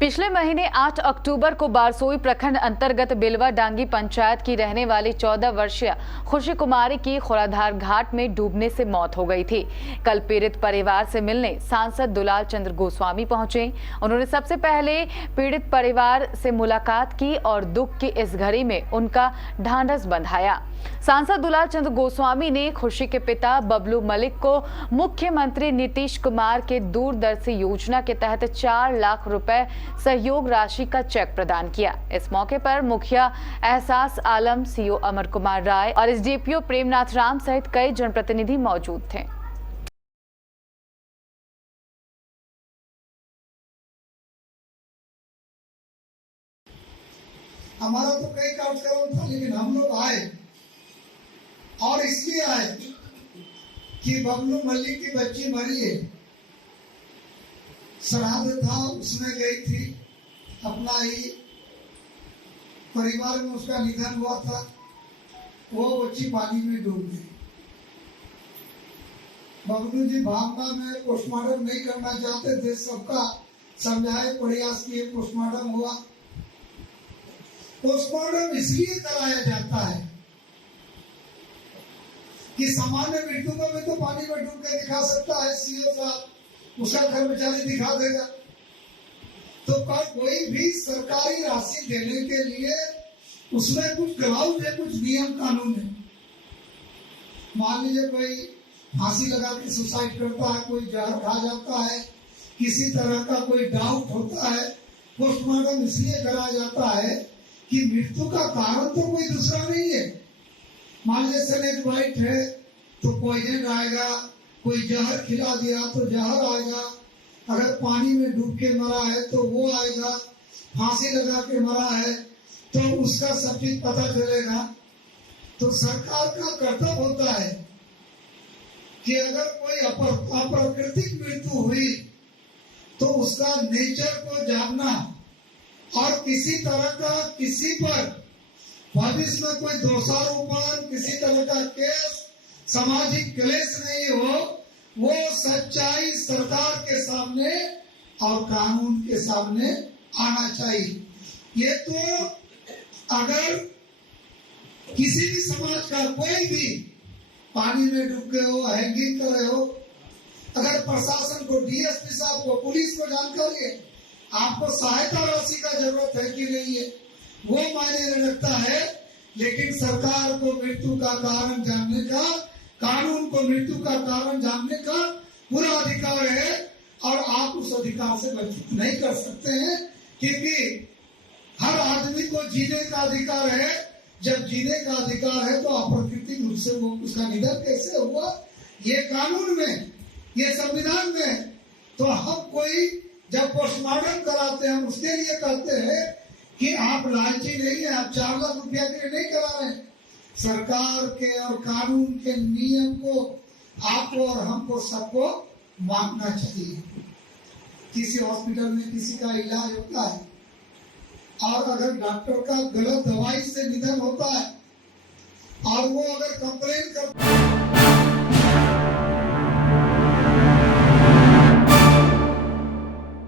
पिछले महीने 8 अक्टूबर को बारसोई प्रखंड अंतर्गत बेलवा डांगी पंचायत की रहने वाली 14 वर्षीय खुशी कुमारी की खोलाधार घाट में डूबने से मौत हो गई थी। कल पीड़ित परिवार से मिलने सांसद दुलाल चंद्र गोस्वामी पहुंचे। उन्होंने सबसे पहले पीड़ित परिवार से मुलाकात की और दुख की इस घड़ी में उनका ढांढस बंधाया। सांसद दुलाल चंद्र गोस्वामी ने खुशी के पिता बबलू मलिक को मुख्यमंत्री नीतीश कुमार के दूरदर्शी योजना के तहत 4 लाख रुपए सहयोग राशि का चेक प्रदान किया। इस मौके पर मुखिया एहसास आलम, सीओ अमर कुमार राय और एसडीपीओ प्रेमनाथ राम सहित कई जनप्रतिनिधि मौजूद थे। हमारा तो कई कार्यक्रम था, लेकिन हम लोग आए और इसलिए आए कि बबलू मलिक की बच्ची मरी है, श्राद्ध था, उसमें गई थी, अपना ही परिवार में उसका निधन हुआ था। वो बच्ची पानी में डूब गई। बबलू जी भावना में पोस्टमार्टम नहीं करना चाहते थे, सबका समझाए प्रयास किए, पोस्टमार्टम हुआ। पोस्टमार्टम इसलिए कराया जाता है कि सामान्य मृत्यु को भी तो पानी में डूब के दिखा सकता है सीओ साहब, उसका कर्मचारी दिखा देगा। तो कोई भी सरकारी राशि देने के लिए उसमें कुछ ग्राउंड है, कुछ नियम कानून है। मान लीजिए कोई फांसी लगा के सुसाइड करता है, कोई जहर खा जाता है, किसी तरह का कोई डाउट होता है, पोस्टमार्टम इसलिए कराया जाता है कि मृत्यु का कारण तो कोई दूसरा नहीं है। मान लीजिए स्नेक बाइट है तो पॉइजन आएगा, कोई जहर खिला दिया तो जहर आएगा, अगर पानी में डूब के मरा है तो वो आएगा, फांसी लगा के मरा है तो उसका सब चीज पता चलेगा। तो सरकार का कर्तव्य होता है कि अगर कोई अप्राकृतिक मृत्यु हुई तो उसका नेचर को जानना और किसी तरह का किसी पर भविष्य में कोई दोषारोपण, किसी तरह का केस, सामाजिक क्लेश नहीं हो, वो सच्चाई सरकार के सामने और कानून के सामने आना चाहिए। ये तो अगर किसी भी समाज का कोई भी पानी में डूब गए हो, हैंगिंग करे हो, अगर प्रशासन को, डीएसपी साहब को, पुलिस को जानकारी है, आपको सहायता राशि का जरूरत है कि नहीं है, वो मायने रखता है। लेकिन सरकार को मृत्यु का कारण जानने का, कानून को मृत्यु का कारण जानने का पूरा अधिकार है और आप उस अधिकार से वंचित नहीं कर सकते हैं, क्योंकि हर आदमी को जीने का अधिकार है। जब जीने का अधिकार है तो अप्राकृतिक रूप से वो उसका निधन कैसे हुआ, ये कानून में, ये संविधान में। तो हम कोई जब पोस्टमार्टम कराते हैं उसके लिए कहते हैं कि आप लालची नहीं है, आप 4 लाख रुपया के लिए नहीं करा रहे हैं। सरकार के और कानून के नियम को आपको और हमको सबको मानना चाहिए। किसी हॉस्पिटल में किसी का इलाज होता है और अगर डॉक्टर का गलत दवाई से निधन होता है और वो अगर कंप्लेन कर